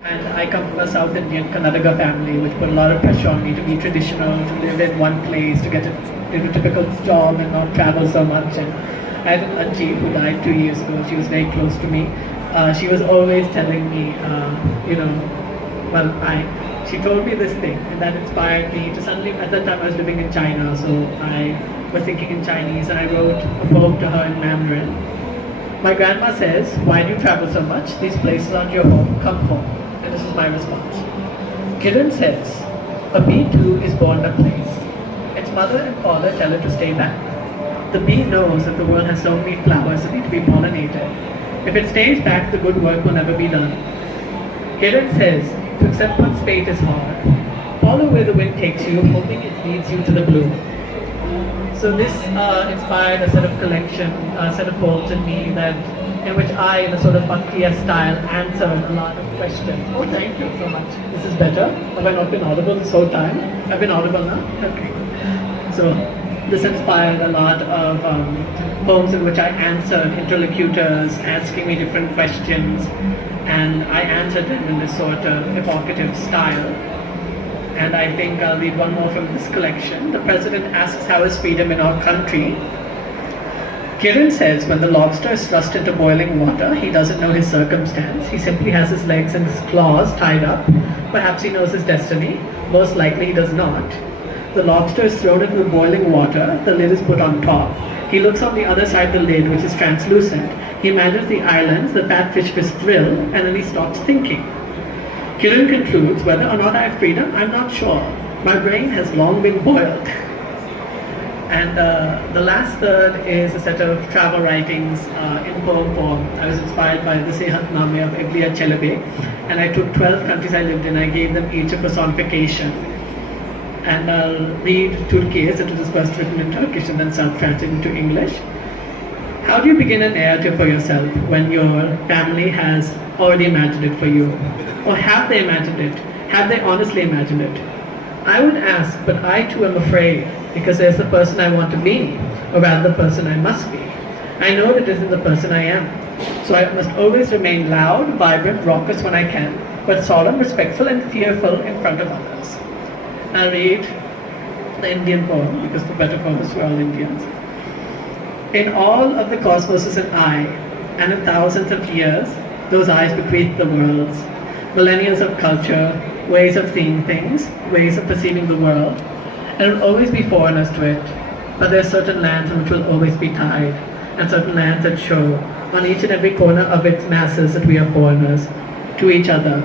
And I come from a South Indian Karnataka family, which put a lot of pressure on me to be traditional, to live in one place, to get a typical job and not travel so much. And I had an auntie who died 2 years ago. She was very close to me. She was always telling me, she told me this thing, and that inspired me to suddenly, at that time I was living in China, so I was thinking in Chinese, and I wrote a poem to her in Mandarin. My grandma says, why do you travel so much? These places aren't your home, come home. And this is my response. Kiran says, a bee too is born in a place. Its mother and father tell it to stay back. The bee knows that the world has so many flowers that need to be pollinated. If it stays back, the good work will never be done. Kiran says, to accept one's fate is hard. Follow where the wind takes you, hoping it leads you to the blue. So this inspired a set of collection, a set of poems in me in which I, in a sort of bhaktiya style, answered a lot of questions. Oh, thank you so much. This is better. Have I not been audible this whole time? I've been audible now? Okay. So this inspired a lot of poems in which I answered interlocutors asking me different questions, and I answered them in this sort of evocative style. And I think I'll read one more from this collection. The president asks how is freedom in our country. Kiran says when the lobster is thrust into boiling water, he doesn't know his circumstance. He simply has his legs and his claws tied up. Perhaps he knows his destiny. Most likely he does not. The lobster is thrown into the boiling water. The lid is put on top. He looks on the other side of the lid, which is translucent. He imagines the islands, the fat fish with thrill, and then he stops thinking. Kiran concludes, whether or not I have freedom, I'm not sure. My brain has long been boiled. And the last third is a set of travel writings in poem form. I was inspired by the Sehatname of Evliya Chalabi, and I took 12 countries I lived in. I gave them each a personification. And I'll read Turkish, it was first written in Turkish and then self-translated into English. How do you begin a narrative for yourself when your family has already imagined it for you? Or have they imagined it? Have they honestly imagined it? I would ask, but I too am afraid, because there's the person I want to be, or rather the person I must be. I know that this is the person I am. So I must always remain loud, vibrant, raucous when I can, but solemn, respectful, and fearful in front of others. I'll read the Indian poem, because the better poems were all Indians. In all of the cosmos is an eye, and in thousands of years, those eyes bequeath the worlds. Millennials of culture, ways of seeing things, ways of perceiving the world, and it will always be foreigners to it. But there are certain lands which will always be tied, and certain lands that show on each and every corner of its masses that we are foreigners to each other.